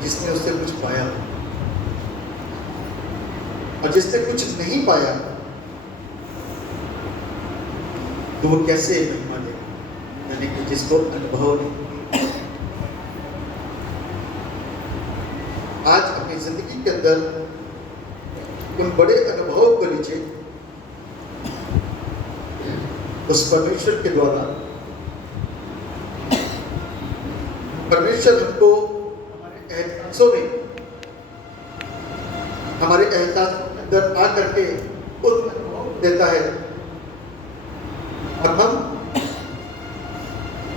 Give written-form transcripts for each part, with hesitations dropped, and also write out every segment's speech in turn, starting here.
जिसने उससे कुछ पाया और जिसने कुछ नहीं पाया तो वो कैसे महिमा दे, यानी कि जिसको अनुभव नहीं। आज अपनी जिंदगी के अंदर उन बड़े अनुभव को लीजिए, उस परमेश्वर के द्वारा परमेश्वर हमको हमारे एहसासों में, हमारे एहसास के अंदर आकर के उस अनुभव देता है और हम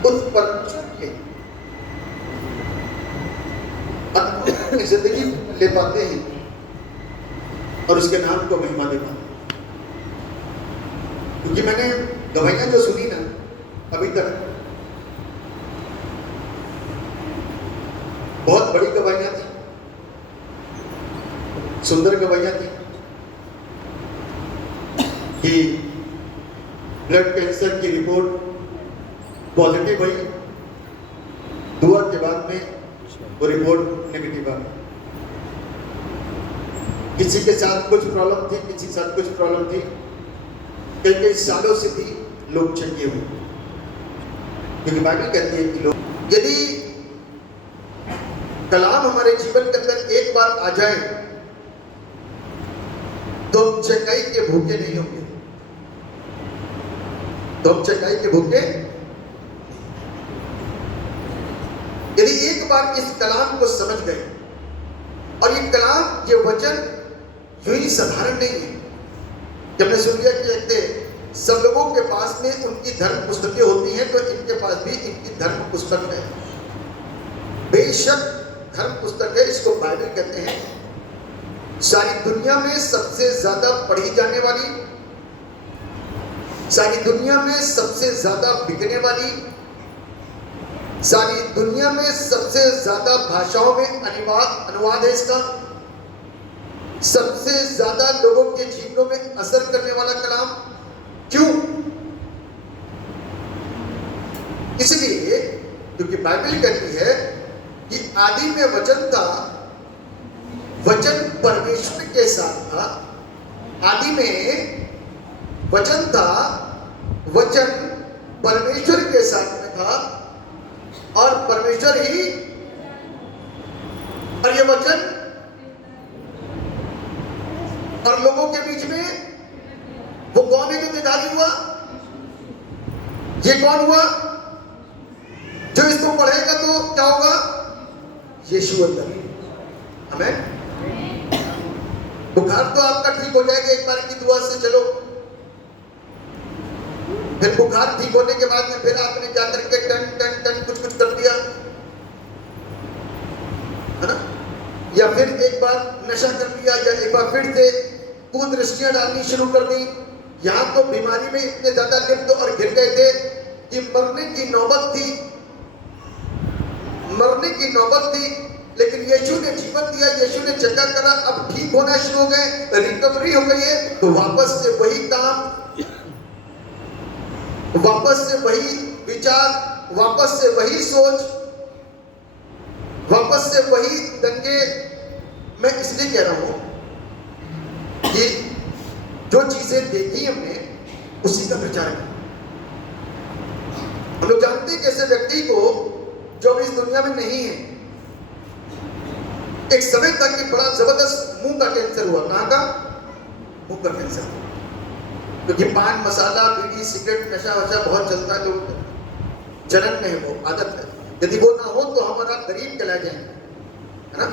उस परमेश्वर के अपनी जिंदगी ले पाते हैं और उसके नाम को महिमा दे पाते हैं। क्योंकि मैंने गवाहियां जो सुनी ना अभी तक, बहुत बड़ी गवाहियां थी, सुंदर गवाहियां थी कि ब्लड कैंसर की रिपोर्ट पॉजिटिव आई, दुआ के बाद में वो रिपोर्ट नेगेटिव आ गई। किसी के साथ कुछ प्रॉब्लम थी, किसी के साथ कुछ प्रॉब्लम थी, कई कई सालों से भी लोग चंगे हुए। क्योंकि बाइबल कहती है कि लोग, यदि कलाम हमारे जीवन के अंदर एक बार आ जाए तो हम चंगाई के भूखे नहीं होंगे, तो हम चंगाई के भूखे। यदि एक बार इस कलाम को समझ गए, और ये कलाम, ये वचन यूं ही साधारण नहीं है। जब मैं सुन लिया कि कहते सब लोगों के पास में उनकी धर्म पुस्तकें होती हैं, तो इनके पास भी इनकी धर्म पुस्तक है। बेशक धर्म पुस्तक है, इसको बाइबल कहते हैं। सारी दुनिया में सबसे ज्यादा पढ़ी जाने वाली, सारी दुनिया में सबसे ज्यादा बिकने वाली, सारी दुनिया में सबसे ज्यादा भाषाओं में अनुवाद है इसका, सबसे ज्यादा लोगों के जीवनों में असर करने वाला कलाम। क्यों? इसलिए क्योंकि बाइबल कहती है कि आदि में वचन था, वचन परमेश्वर के साथ था। आदि में वचन था, वचन परमेश्वर के साथ में था, और परमेश्वर ही, और ये वचन और लोगों के बीच में वो कौन है जो निधारी हुआ? ये कौन हुआ जो इसको पढ़ेगा तो क्या होगा? यीशु अंदर। आमीन। बुखार तो आपका ठीक हो जाएगा एक बार की दुआ से, चलो। फिर बुखार ठीक होने के बाद में फिर आपने क्या करके टन टन टन कुछ कुछ कर दिया, है ना? या फिर एक बार नशा कर लिया, या एक बार फिर से कुदृष्टियां डालनी शुरू कर दी। यहां तो बीमारी में इतने ज्यादा लिप्त और घिर गए थे कि मरने की नौबत थी, मरने की नौबत थी। लेकिन यीशु ने जीवन दिया, यीशु ने चंगा करा, अब ठीक होना शुरू हो गए, रिकवरी हो गई है, तो वापस से वही काम, वापस से वही विचार, वापस से वही सोच, वापस से वही दंगे। मैं इसलिए कह रहा हूं कि जो चीजें देखी हमने उसी का प्रचार करें। हम लोग जानते हैं कि ऐसे व्यक्ति को जो अब इस दुनिया में नहीं है, एक समय तक कि बड़ा जबरदस्त मुंह का कैंसर हुआ। कहां का? मुंह का कैंसर। क्योंकि पान मसाला, बीड़ी, सिगरेट, नशा वशा बहुत चलता है, जो जनन में है, वो आदत है। यदि वो ना हो तो हमारा गरीब कहलाए जाएंगे, है ना?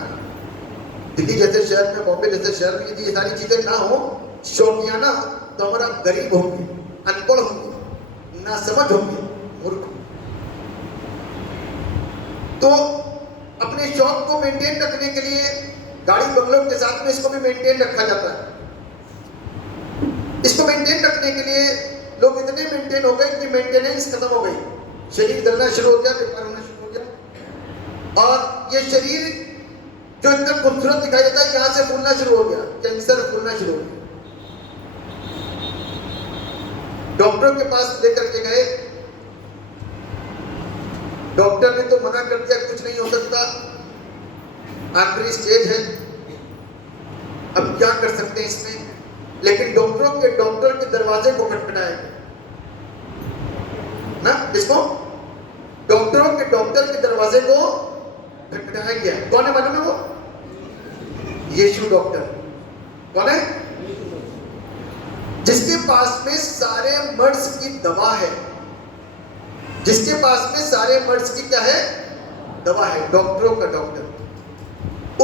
दिल्ली जैसे शहर में, बॉम्बे जैसे शहर में यदि ये सारी चीजें ना हो, शौकियाना, तो हमारा गरीब होंगे, अनपढ़ होंगे, नासमझ होंगे, मूर्ख। तो अपने शौक को मेंटेन रखने के लिए गाड़ी बंगलों के साथ में इसको भी मेंटेन रखा जाता है। इसको मेंटेन रखने के लिए लोग इतने मेंटेन हो गए कि मेंटेनेंस खत्म हो गई, शरीर गलना शुरू हो गया, बेकार होना शुरू हो गया। और ये शरीर जो इतना खूबसूरत दिखाई देता है, यहां से फूलना शुरू हो गया, कैंसर फूलना शुरू हो गया। डॉक्टरों के पास लेकर के गए, डॉक्टर ने तो मना कर दिया, कुछ नहीं हो सकता, आखिरी स्टेज है, अब क्या कर सकते हैं इसमें। लेकिन डॉक्टर के दरवाजे को खटखटाया ना, इसको डॉक्टर के दरवाजे को खटखटाया गया। कौन है मालूम है वो? यीशु डॉक्टर। कौन है? जिसके पास में सारे मर्ज की दवा है, जिसके पास में सारे मर्ज की क्या है? दवा है, डॉक्टरों का डॉक्टर।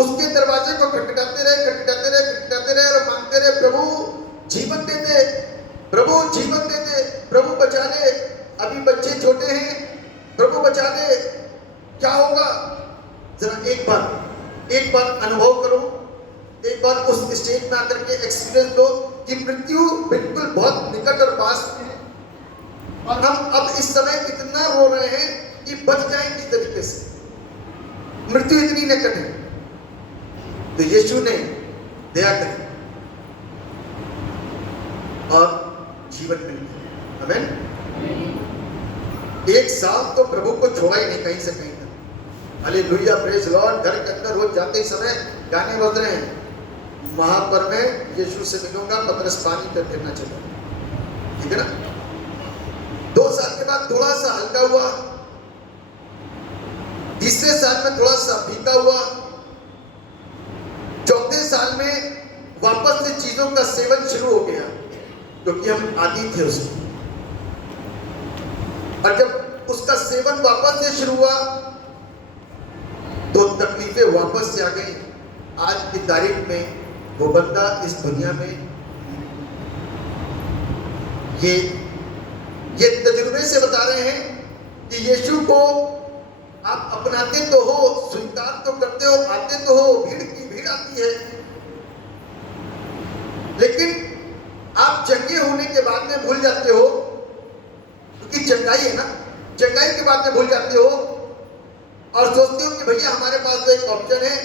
उसके दरवाजे को खटखटाते रहे और मांगते रहे, प्रभु जीवन दे दे, प्रभु जीवन दे दे, प्रभु बचा ले, अभी बच्चे छोटे हैं, प्रभु बचा ले। क्या होगा? जरा एक बार अनुभव करो, एक बार उस स्टेज में आकर के एक्सपीरियंस दो कि मृत्यु बिल्कुल बहुत निकट और पास में है, और हम अब इस समय इतना रो रहे हैं कि बच जाए किस तरीके से, मृत्यु इतनी निकट है। तो यीशु ने दया करी और जीवन मिल गया। आमीन। एक साल तो प्रभु को छोड़ा ही नहीं कहीं से कहीं तक। Hallelujah, praise Lord. घर के अंदर रोज जाते समय गाने बज रहे हैं, वहां पर मैं यीशु से मिलूंगा, पतरस पानी पर गिरना चाहिए, ठीक है ना। 2 साल के बाद थोड़ा सा हल्का हुआ, तीसरे साल में थोड़ा सा फीका हुआ, चौथे साल में वापस से चीजों का सेवन शुरू हो गया, क्योंकि हम आदी थे उसमें। और जब उसका सेवन वापस से शुरू हुआ तो तकलीफें वापस से आ गई। आज की तारीख में वो बंदा इस दुनिया में ये तजुर्बे से बता रहे हैं कि यीशु को आप अपनाते तो हो, स्वीकार तो करते हो, आते तो हो, भीड़ की भीड़ आती है, लेकिन आप चंगे होने के बाद में भूल जाते हो, क्योंकि चंगाई है ना, चंगाई के बाद में भूल जाते हो और सोचते हो कि भैया हमारे पास तो एक ऑप्शन है,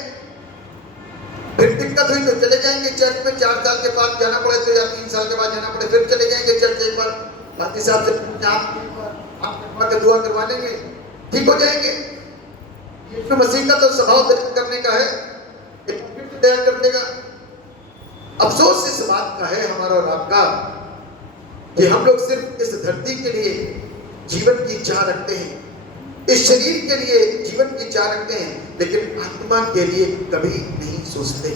फिर दिक्कत हुई तो चले जाएंगे चर्च में, 4 साल के बाद जाना पड़े तो, या 3 साल के बाद जाना पड़े, फिर चले जाएंगे चर्च एक बार, बाकी साहब से आप दुआ करवा लेंगे, ठीक हो जाएंगे। यीशु मसीह का तो स्वभाव दया करने का है, दया करने का। अफसोस इस बात का है हमारा और आपका कि हम लोग सिर्फ इस धरती के लिए जीवन की चाह रखते हैं, इस शरीर के लिए जीवन की चाह रखते हैं, लेकिन आत्मा के लिए कभी नहीं सोचते,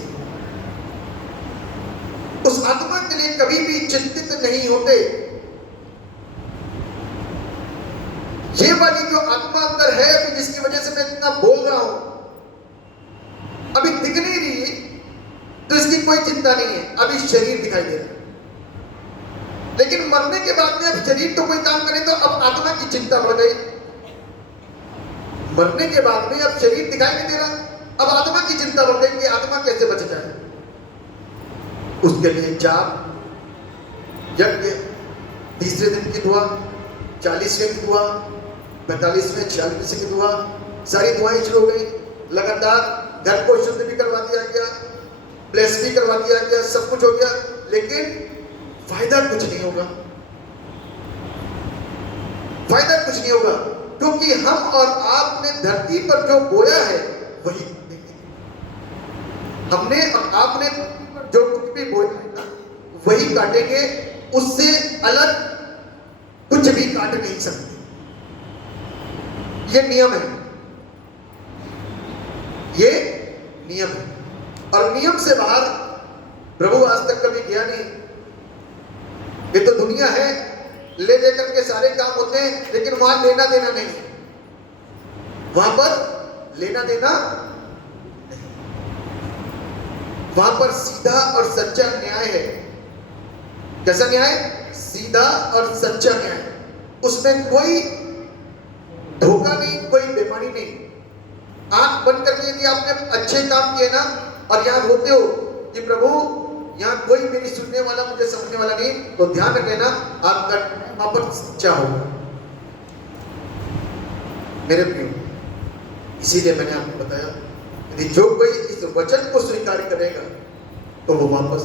उस आत्मा के लिए कभी भी चिंतित नहीं होते। ये वाली जो आत्मा अंदर है अभी, जिसकी वजह से मैं इतना बोल रहा हूं, अभी दिख नहीं रही तो इसकी कोई चिंता नहीं है, अभी शरीर दिखाई दे रहा है, लेकिन मरने के बाद में अब शरीर तो कोई काम करे तो अब आत्मा की चिंता बढ़ गई। मरने के बाद में अब शरीर दिखाई नहीं दे रहा, अब आत्मा की चिंता बढ़ गई कि आत्मा कैसे बच जाए। उसके लिए जाप, यज्ञ, तीसरे दिन की दुआ, 40वें की दुआ, 45वें 46वें की दुआ, सारी दुआएं शुरू हो गई। लगातार घर को शुद्ध भी करवा दिया गया, ब्लेस भी करवा दिया गया, सब कुछ हो गया, लेकिन फायदा कुछ नहीं होगा, फायदा कुछ नहीं होगा, क्योंकि हम और आपने धरती पर जो बोया है वही काटेंगे। हमने और आपने जो कुछ भी बोया है ना वही काटेंगे, उससे अलग कुछ भी काट नहीं सकते। ये नियम है, ये नियम है, और नियम से बाहर प्रभु आज तक कभी गया नहीं। ये तो दुनिया है, ले लेकर के सारे काम होते हैं, लेकिन वहां लेना देना नहीं, वहां पर लेना देना नहीं, वहां पर सीधा और सच्चा न्याय है। कैसा न्याय? सीधा और सच्चा न्याय, उसमें कोई धोखा नहीं, कोई बेईमानी नहीं। आंख बंद करके यदि आपने अच्छे काम किए ना और यहां रोते हो कि प्रभु यहाँ कोई मेरी सुनने वाला, मुझे समझने वाला नहीं, तो ध्यान रख लेना आपका वहां पर सच्चा होगा मेरे प्रियो। इसीलिए मैंने आपको बताया, यदि जो कोई इस वचन को स्वीकार करेगा तो वो वापस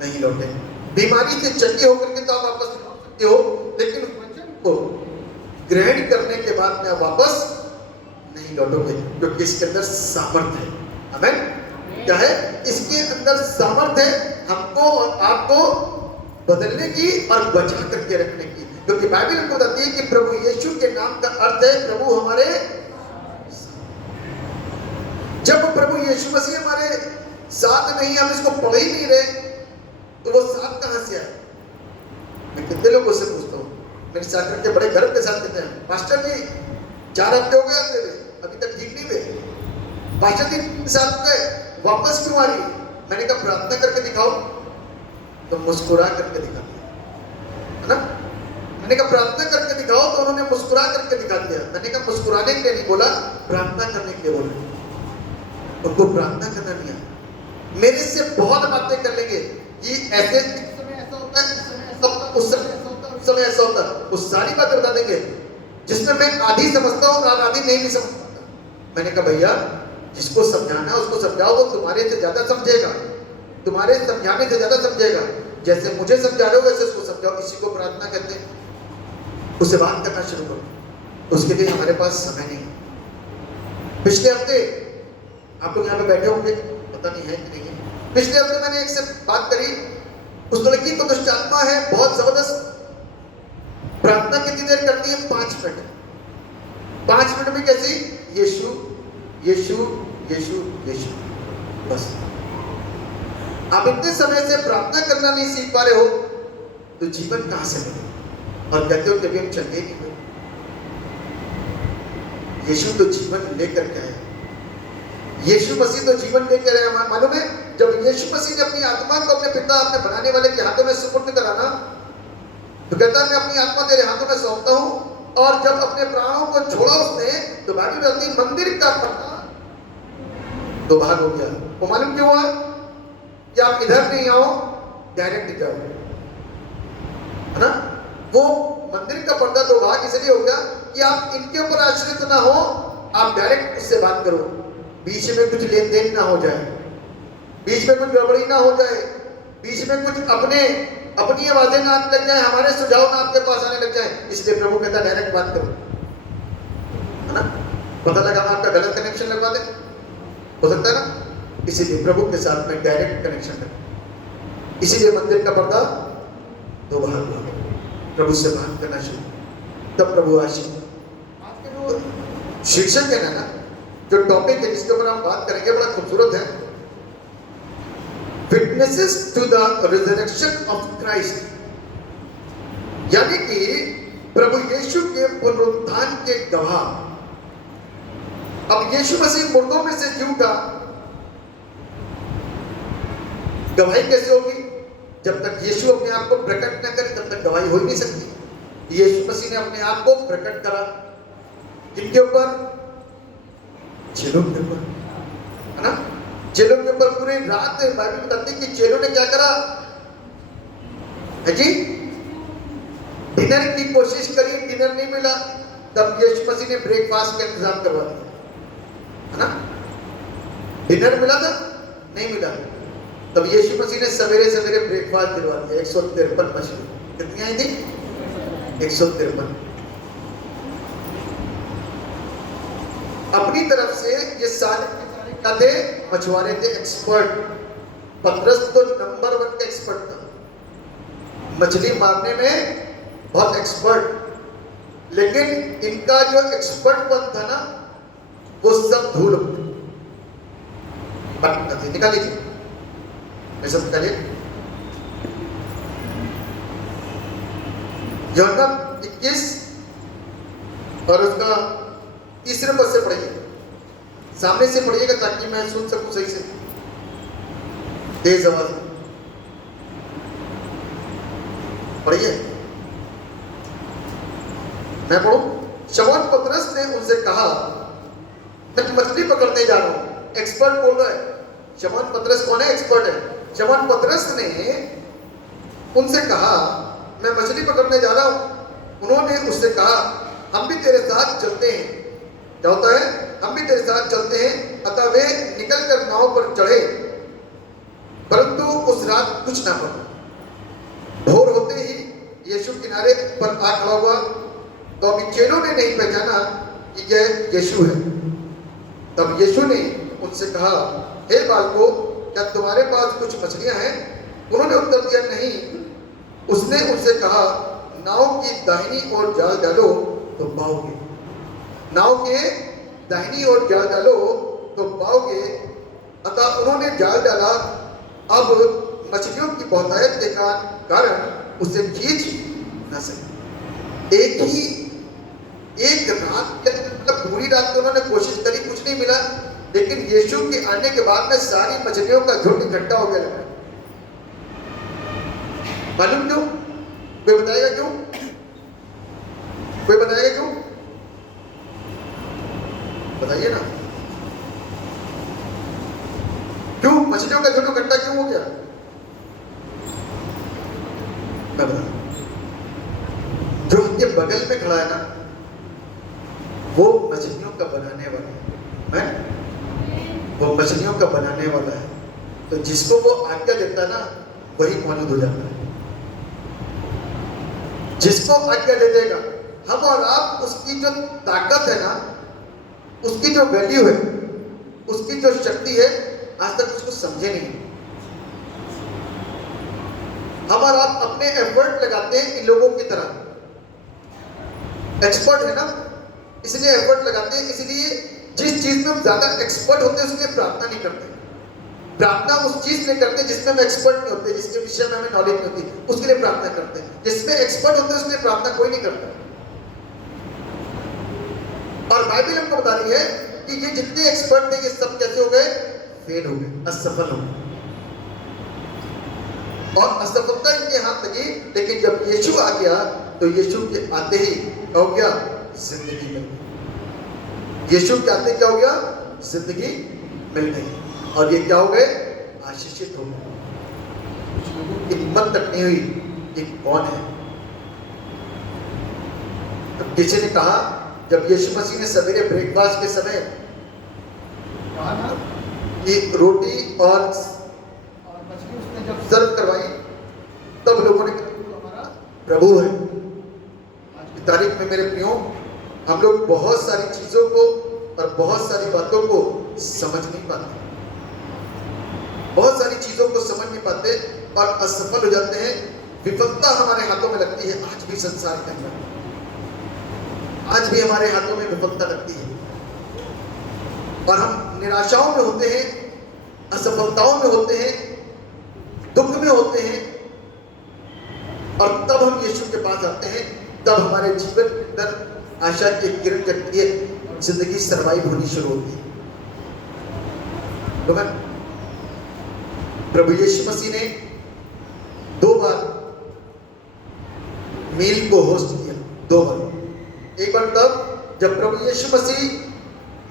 नहीं लौटेगा। बीमारी से चंगे होकर के तो आप वापस लौट सकते हो, लेकिन वचन को ग्रहण करने के बाद में आप वापस नहीं लौटोगे, क्योंकि इसके अंदर सामर्थ्य है। आमीन। क्या है? इसके अंदर सामर्थ्य है हमको और आपको बदलने की और बचा करके रखने की। क्योंकि बाइबल हमको बताती है कि प्रभु यीशु के नाम का अर्थ है प्रभु हमारे। जब प्रभु यीशु मसीह हमारे साथ नहीं, हम इसको पढ़ ही नहीं रहे, तो वो साथ कहां से आए? मैं कितने लोगों से पूछता हूँ, मेरे साथ के बड़े गर्व के साथ कहते हैं, पास्टर जी 4 हफ्ते हो गए आपके, अभी तक ठीक नहीं हुए। पास्टर जी 3 साल हो गए, वापस क्यों आ रही? मैंने कहा प्रार्थना करके दिखाओ, तो मुस्कुरा करके दिखा दिया, है ना। मैंने कहा प्रार्थना करके दिखाओ, तो उन्होंने मुस्कुरा करके दिखा दिया। मैंने कहा मुस्कुराने के लिए नहीं बोला, प्रार्थना करने के लिए बोला। उनको प्रार्थना करना नहीं आता। मेरे से बहुत बातें कर लेंगे कि ऐसे इस समय ऐसा होता है, इस समय ऐसा होता है, उस समय ऐसा होता है, उस समय ऐसा होता है, वो सारी बातें बता देंगे जिसमें मैं आधी समझता हूँ और आधी नहीं भी समझ पाता। मैंने कहा भैया जिसको समझाना है उसको समझाओ, वो तुम्हारे से ज्यादा समझेगा, तुम्हारे समझाने से ज्यादा समझेगा। जैसे मुझे समझा रहे हो वैसे उसको समझाओ। इसी को प्रार्थना कहते हैं। उससे बात करना शुरू करो। उसके लिए हमारे पास समय नहीं है। पिछले हफ्ते आप लोग यहाँ पे बैठे होंगे, पता नहीं है कि नहीं है। पिछले हफ्ते मैंने एक से बात करी, उस लड़की को दुष्ट आत्मा है, बहुत जबरदस्त। प्रार्थना कितनी देर करती है? 5 मिनट। 5 मिनट में कैसी? यीशु यीशु यीशु यीशु, बस। आप इतने समय से प्रार्थना करना नहीं सीख पा रहे हो, तो जीवन कहां से मिले? और कहते हो कभी हम चंगे नहीं हुए। यीशु तो जीवन लेकर के आए, यीशु मसीह तो जीवन लेकर आए। मालूम है, जब यीशु मसीह ने अपनी आत्मा को अपने पिता, अपने बनाने वाले के हाथों में सुपुर्द कराना, तो कहता है मैं अपनी आत्मा तेरे हाथों में सौंपता हूं। और जब अपने प्राणों को छोड़ा उसने, तो बाइबल कहती है मंदिर का पर्दा 2 भाग हो गया। वो मालूम क्यों हुआ? कि आप इधर नहीं आओ, डायरेक्ट जाओ, है ना। वो मंदिर का पर्दा 2 भाग इसलिए हो गया कि आप इनके ऊपर आश्रित ना हो, आप डायरेक्ट उससे बात करो। बीच में कुछ लेन देन ना हो जाए, बीच में कुछ गड़बड़ी ना हो जाए, बीच में कुछ अपनी आवाजें ना आने लग जाए, हमारे सुझाव ना आपके पास आने लग जाए। इसलिए प्रभु कहता है डायरेक्ट बात करो, है ना। पता लगा हम आपका गलत कनेक्शन लगवा दें, हो सकता है ना। इसीलिए प्रभु के साथ में डायरेक्ट कनेक्शन रखें। इसीलिए मंदिर का पर्दा 2 भाग हुआ। प्रभु से बात करना शुरू, तब प्रभु आशीष। शीर्षक है ना, जो टॉपिक है जिसके ऊपर हम बात करेंगे, बड़ा खूबसूरत है। Witnesses to the resurrection of Christ, यानी कि प्रभु यीशु के पुनरुत्थान के गवाह। अब यीशु मसीह मुर्दों में से जी उठा, गवाही कैसे होगी? जब तक यीशु अपने आप को प्रकट न करे तब तक गवाही हो ही नहीं सकती। यीशु मसीह ने अपने आप को प्रकट करा, किनके ऊपर? चेलों के ऊपर, है ना। चेलों के ऊपर पूरी रात बाइबल बताती है कि चेलों ने क्या करा है जी? डिनर की कोशिश करी, डिनर नहीं मिला, तब यीशु मसीह ने ब्रेकफास्ट का इंतजाम करवा दिया, है ना। डिनर मिला था? नहीं मिला, तब यीशु मसीह ने सवेरे सवेरे ब्रेकफास्ट दिलवा दिया। 153 मछली कितनी आई थी? 153। अपनी तरफ से ये सारे थे मछुआरे थे, एक्सपर्ट। पतरस तो नंबर 1 का एक्सपर्ट था, मछली मारने में बहुत एक्सपर्ट। लेकिन इनका जो एक्सपर्टपन था ना, वो सब धूल निकाल लीजिए, मैं सब निकालिए। यूहन्ना 21 और उसका 3 पद से पढ़िए, सामने से पढ़िएगा ताकि मैं सुन सकूं सही से, तेज आवाज में पढ़िए। मैं पढ़ूं? शमौन पतरस ने उनसे कहा, मैं मछली पकड़ने जा रहा हूं। एक्सपर्ट बोल रहा है। शमौन पतरस कौन है? एक्सपर्ट है। शमौन पतरस ने उनसे कहा, मैं मछली पकड़ने जा रहा हूं। उन्होंने उससे कहा, हम भी तेरे साथ चलते हैं। क्या होता है? हम भी तेरे साथ चलते हैं। अतः वे निकलकर नाव पर चढ़े, परंतु उस रात कुछ ना पड़ा। भोर होते ही यीशु किनारे पर आ खड़ा हुआ, तो अभी चेलों ने नहीं पहचाना कि यह यीशु है। तब यीशु ने उनसे कहा, हे बालकों, क्या तुम्हारे पास कुछ मछलियां हैं? उन्होंने उत्तर दिया, नहीं। उसने उनसे कहा, नाव की दाहिनी ओर जाल डालो तो पाओगे। नाव के दाहिनी ओर जाल डालो तो पाओगे। अतः उन्होंने जाल डाला। अब मछलियों की बहुतायत के कारण उसे खींच न सके। एक रात के मतलब पूरी रात तो उन्होंने कोशिश करी, कुछ नहीं मिला। लेकिन यीशु के आने के बाद में सारी मछलियों का झुंड इकट्ठा हो गया लगा। मालूम क्यों? कोई बताएगा क्यों? कोई बताएगा क्यों? बताइए ना, क्यों मछलियों का झुंड इकट्ठा क्यों हो गया? मैं बता, जो उनके बगल में खड़ा है ना, वो मछलियों का बनाने वाला है। वो मछलियों का बनाने वाला है। तो जिसको वो आज्ञा देता है ना, वही मौजूद हो जाता है। जिसको आज्ञा दे देगा, हम और आप उसकी जो ताकत है ना, उसकी जो वैल्यू है, उसकी जो शक्ति है, आज तक उसको समझे नहीं। हम और आप अपने एफर्ट लगाते हैं इन लोगों की तरह, एक्सपर्ट है ना, इसलिए एफर्ट लगाते हैं। इसलिए जिस चीज में हम ज्यादा एक्सपर्ट होते हैं उसके प्रार्थना नहीं करते। प्रार्थना उस चीज में करते हैं जिसमें हम एक्सपर्ट नहीं होते, जिसके विषय में हमें नॉलेज नहीं होती, उसके लिए प्रार्थना करते हैं। जिसमें एक्सपर्ट होते हैं उसके लिए प्रार्थना कोई नहीं करता। और बाइबल हमको बता रही है कि ये जितने एक्सपर्ट थे, ये सब कैसे हो गए? फेल हो गए, असफल हो गए। और असफलता इनके हाथ लगी। लेकिन जब यीशु आ गया, तो यीशु के आते ही क्या हो गया? जिंदगी मिल गई। यीशु के आते क्या हो गया? जिंदगी मिल गई। और ये क्या हो गए? आशीषित हो गए। हिम्मत तक नहीं हुई कि कौन है। तो किसी ने कहा, जब यीशु मसीह ने सवेरे ब्रेकफास्ट के समय कहा ना कि रोटी और मछली उसने जब सर्व करवाई, तब लोगों ने कहा, हमारा प्रभु है। आज की तारीख में मेरे प्रियो, हम लोग बहुत सारी चीजों को और बहुत सारी बातों को समझ नहीं पाते, बहुत सारी चीजों को समझ नहीं पाते और असफल हो जाते हैं। विफलता हमारे हाथों में लगती है। आज भी संसार के अंदर, आज भी हमारे हाथों में विफलता लगती है और हम निराशाओं में होते हैं, असफलताओं में होते हैं, दुख में होते हैं। और तब हम यीशु के पास आते हैं, तब हमारे जीवन के अंदर आशा की किरण जगती है, जिंदगी सरवाइव होनी शुरू होती है। तो प्रभु यीशु मसीह ने 2 बार मील को होस्ट किया, 2 बार। एक बार तब जब प्रभु यीशु मसीह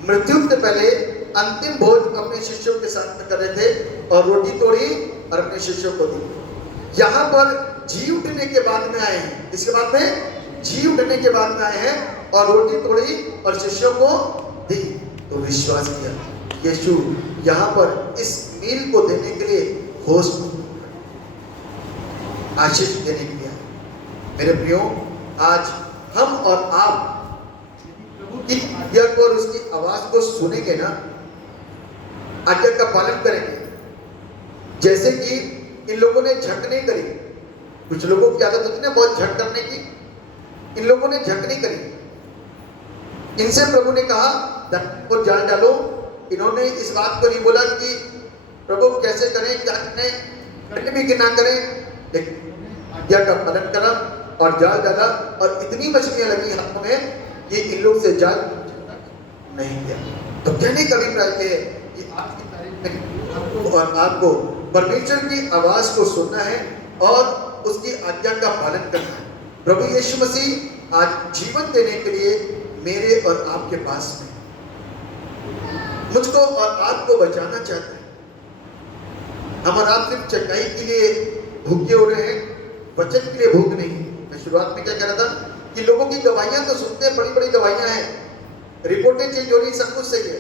मृत्यु से पहले अंतिम भोज अपने शिष्यों के साथ में कर रहे थे और रोटी तोड़ी और अपने शिष्यों को दी। यहाँ पर जी उठने के बाद में आए हैं। इसके बाद में जी उठने के बाद में आए हैं और रोटी तोड़ी और शिष्यों को दी। तो विश्वास किया, यीशु यहाँ पर इस मील को देने के लिए होस्ट, आशीष देने के लिए। मेरे प्रियो, आज हम और आप प्रभु की आज्ञा को और उसकी आवाज को सुनेंगे ना, आज्ञा का पालन करेंगे। जैसे कि इन लोगों ने झक नहीं करी। कुछ लोगों की आदत होती है ना बहुत झक करने की, इन लोगों ने झक नहीं करी। इनसे प्रभु ने कहा को जान डालो। इन्होंने इस बात को नहीं बोला कि प्रभु कैसे करें, क्या करें, भी कि ना करें, लेकिन आज्ञा का पालन करा और जाल डाला और इतनी मछलियां लगी हाथों में कि इन लोग से जाल नहीं गया। तो कहने का अभिप्राय है कि आज की तारीख में आपको और आपको परमेश्वर की आवाज को सुनना है और उसकी आज्ञा का पालन करना है। प्रभु यीशु मसीह आज जीवन देने के लिए मेरे और आपके पास में, मुझको और आपको बचाना चाहता है। हम और आप सिर्फ चंगाई के लिए भूखे हो रहे हैं, वचन के लिए भूख नहीं। मैं शुरुआत में क्या कह रहा था कि लोगों की गवाहियां तो सुनते हैं, बड़ी बड़ी गवाहियां हैं, रिपोर्टें चेंज हो रही, सब कुछ सही है।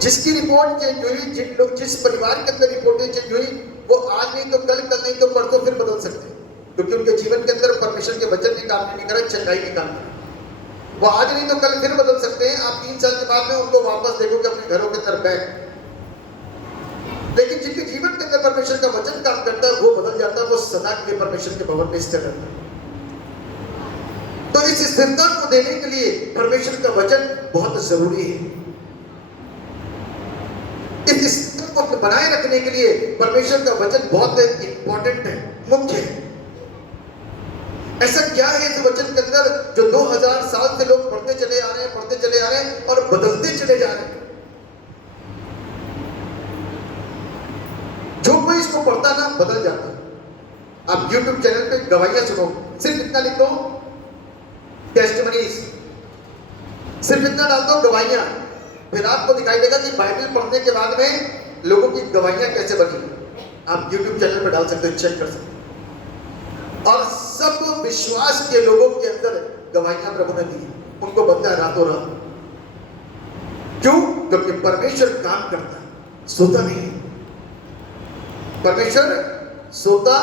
जिसकी रिपोर्ट चेंज हुई, जिस परिवार के अंदर रिपोर्टें चेंज हुई, वो आज नहीं तो कल, कल नहीं तो परसों फिर बदल सकते हैं, क्योंकि उनके जीवन के अंदर परमेश्वर के वचन ने काम नहीं करा, चंगाई ने काम करा। वो आज नहीं तो कल फिर बदल सकते हैं। आप 3 साल के बाद में उनको वापस देखोगे अपने घरों के तरफ बैक। लेकिन जिनके जीवन के अंदर परमेश्वर का वचन काम करता है वो बदल जाता है, वो सदा के लिए परमेश्वर के भवन में स्थिर रहता है। तो इस स्थिरता को देने के लिए परमेश्वर का वचन बहुत जरूरी है। इस स्थिरता को बनाए रखने के लिए परमेश्वर का वचन बहुत इंपॉर्टेंट है, मुख्य है। ऐसा क्या है इस वचन के अंदर जो 2000 साल से लोग पढ़ते चले आ रहे हैं और बदलते चले जा रहे हैं। जो कोई इसको पढ़ता ना बदल जाता है। आप YouTube चैनल पे गवाहियां सुनो, सिर्फ इतना लिख दो टेस्टिमनीज, सिर्फ इतना डाल दो गवाहियां, फिर आपको दिखाई देगा कि बाइबल पढ़ने के बाद में लोगों की गवाहियां कैसे बनी। आप YouTube चैनल पे डाल सकते हो, चेक कर सकते हो। और सब विश्वास के लोगों के अंदर गवाहियां प्रभु ने दी, उनको बदला रातों रात। क्यों? क्योंकि परमेश्वर काम करता है, सोता नहीं है। परमेश्वर सोता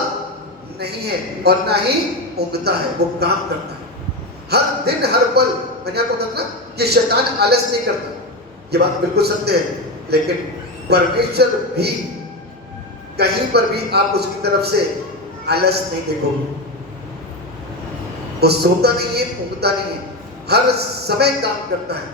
नहीं है और ना ही ऊँघता है, वो काम करता है हर दिन हर पल। मैंने आपको कहा ना कि शैतान आलस नहीं करता, ये बात बिल्कुल सत्य है। लेकिन परमेश्वर भी कहीं पर भी आप उसकी तरफ से आलस नहीं देखोगे। वो सोता नहीं है, ऊँघता नहीं है, हर समय काम करता है।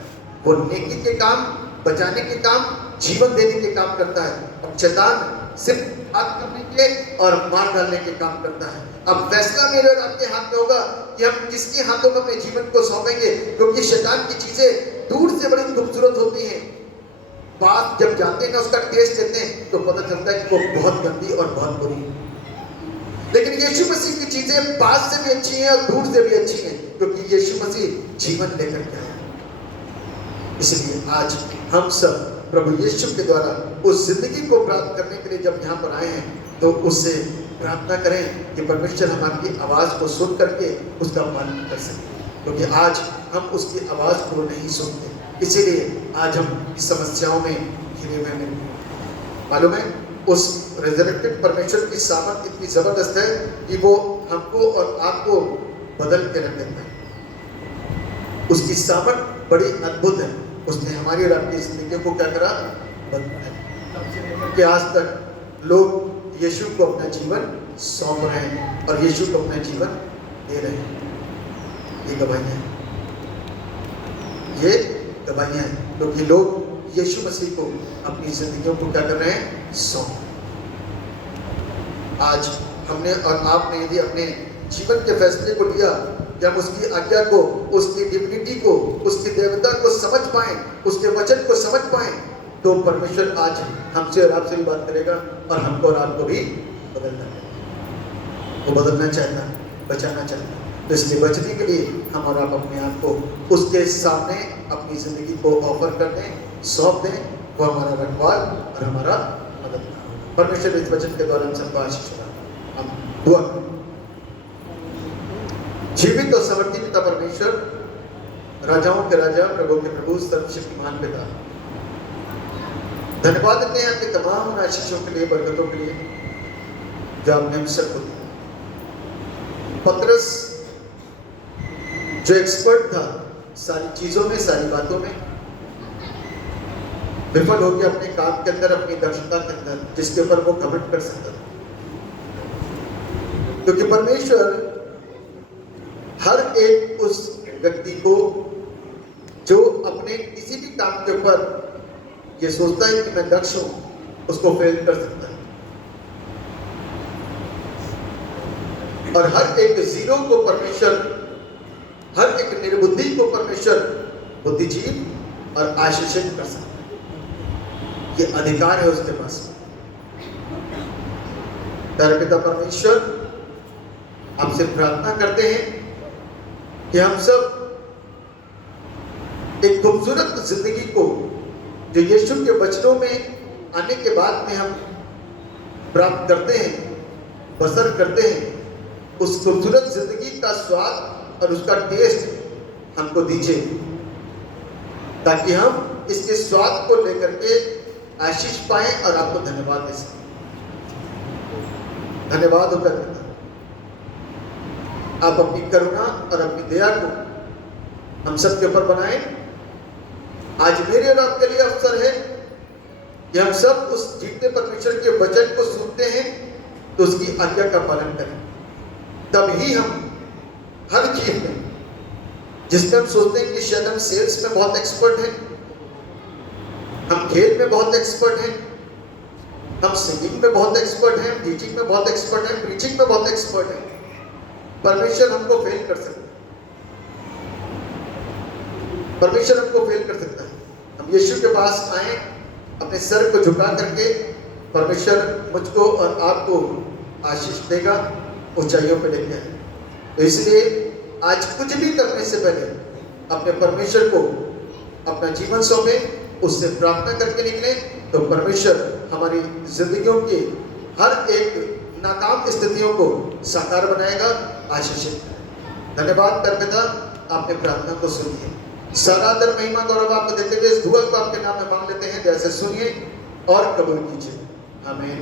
वो नेकी के काम, बचाने के काम, जीवन देने के काम करता है। अब शैतान सिर्फ हाथ करने के और मार डालने के काम करता है। अब फैसला मेरे और आपके हाथ में होगा कि हम किसके हाथों में अपने जीवन को सौंपेंगे। क्योंकि शैतान की चीजें दूर से बड़ी खूबसूरत होती हैं, पास जब जाते हैं ना उसका टेस्ट लेते हैं तो पता चलता है कि वो बहुत गंदी और बहुत बुरी है। लेकिन यीशु मसीह की चीजें पास से भी अच्छी हैं और दूर से भी अच्छी हैं, क्योंकि यीशु मसीह जीवन लेकर के आया। इसलिए आज हम सब प्रभु यीशु के द्वारा उस जिंदगी को प्राप्त करने के लिए जब यहाँ पर आए हैं तो उससे प्रार्थना करें कि परमेश्वर हमारी आवाज़ को सुन करके उसका पालन कर सके। क्योंकि आज हम उसकी आवाज़ को नहीं सुनते, इसीलिए आज हम इस समस्याओं में घिरे हुए हैं। मालूम है उस रेजरेक्टेड परमेश्वर की सामर्थ इतनी ज़बरदस्त है कि वो हमको और आपको बदल के रख देता है। उसकी सामर्थ बड़ी अद्भुत है। उसने हमारी और आपकी जिंदगी को क्या करा? बदला। कि आज तक लोग यीशु को अपना जीवन सौंप रहे हैं और यीशु को अपना जीवन दे रहे हैं। ये गवाहियां हैं, ये गवाहियां हैं, क्योंकि लोग यीशु मसीह को अपनी जिंदगियों को क्या कर रहे हैं? सौंप। आज हमने और आपने यदि अपने जीवन के फैसले को लिया कि हम उसकी आज्ञा को, उसकी डिविनिटी को, उसकी देवता को समझ पाएं, उसके वचन को समझ पाएं, तो परमेश्वर आज हमसे और आपसे भी बात करेगा और हमको और आपको भी बदलना है। वो बदलना चाहता है, बचाना चाहता है। तो इसलिए बचने के लिए हम और आप अपने आप को उसके सामने अपनी जिंदगी को ऑफर कर दें, सौंप दें। वो हमारा रखवाल और हमारा मददगार। परमेश्वर इस वचन के द्वारा हम सबको आशीष देगा। हम दुआ करें। जीवित और समर्थी पिता परमेश्वर, राजाओं के राजा, प्रभु के प्रभु, सर्वशक्तिमान पिता, धन्यवाद देते हैं आपके तमाम आशीषों के लिए, बरकतों के लिए जो आपने हम सबको दी। पतरस जो एक्सपर्ट था सारी चीजों में, सारी बातों में, विफल हो गया अपने काम के अंदर, अपनी दक्षता के अंदर, जिसके ऊपर वो घमंड कर सकता था। क्योंकि परमेश्वर हर एक उस व्यक्ति को जो अपने किसी भी काम के ऊपर ये सोचता है कि मैं दक्ष हूं, उसको फेल कर सकता है। और हर एक जीरो को परमेश्वर, हर एक निर्बुद्धि को परमेश्वर बुद्धिजीव और आशीषित कर सकता है। ये अधिकार है उसके पास। प्यारे पिता परमेश्वर, आपसे प्रार्थना करते हैं कि हम सब एक खूबसूरत जिंदगी को जो यीशु के वचनों में आने के बाद में हम प्राप्त करते हैं, बसर करते हैं, उस खूबसूरत जिंदगी का स्वाद और उसका टेस्ट हमको दीजिए, ताकि हम इसके स्वाद को लेकर के आशीष पाएं और आपको धन्यवाद दे सकें। धन्यवाद हो पिता, आप अपनी करुणा और अपनी दया को हम सब के ऊपर बनाए। आज मेरे और आपके लिए अवसर है कि हम सब उस जीते परमेश्वर के वचन को सुनते हैं तो उसकी आज्ञा का पालन करें। तब ही हम हर चीज में, जिसमें हम सोचते हैं कि शायद हम सेल्स में बहुत एक्सपर्ट हैं, हम खेल में बहुत एक्सपर्ट हैं, हम सिंगिंग में बहुत एक्सपर्ट हैं, टीचिंग में बहुत एक्सपर्ट हैं, प्रीचिंग में बहुत एक्सपर्ट हैं, परमेश्वर हमको फेल कर सकता है। परमेश्वर हमको फेल कर सकता है। हम यीशु के पास आए, अपने सर को झुका करके, परमेश्वर मुझको और आपको आशीष देगा, ऊंचाइयों पे लेके आए। तो इसलिए आज कुछ भी करने से पहले अपने परमेश्वर को अपना जीवन सौंपे, उससे प्रार्थना करके निकले, तो परमेश्वर हमारी जिंदगियों की हर एक नाकाम स्थितियों को साकार बनाएगा, आशीषित करेगा। धन्यवाद परमपिता, आपने प्रार्थना को सुनिए। सारा आदर महिमा गौरव आपको देते हुए इस दुआ को आपके नाम में मांग लेते हैं। जैसे सुनिए और कबूल कीजिए। आमीन।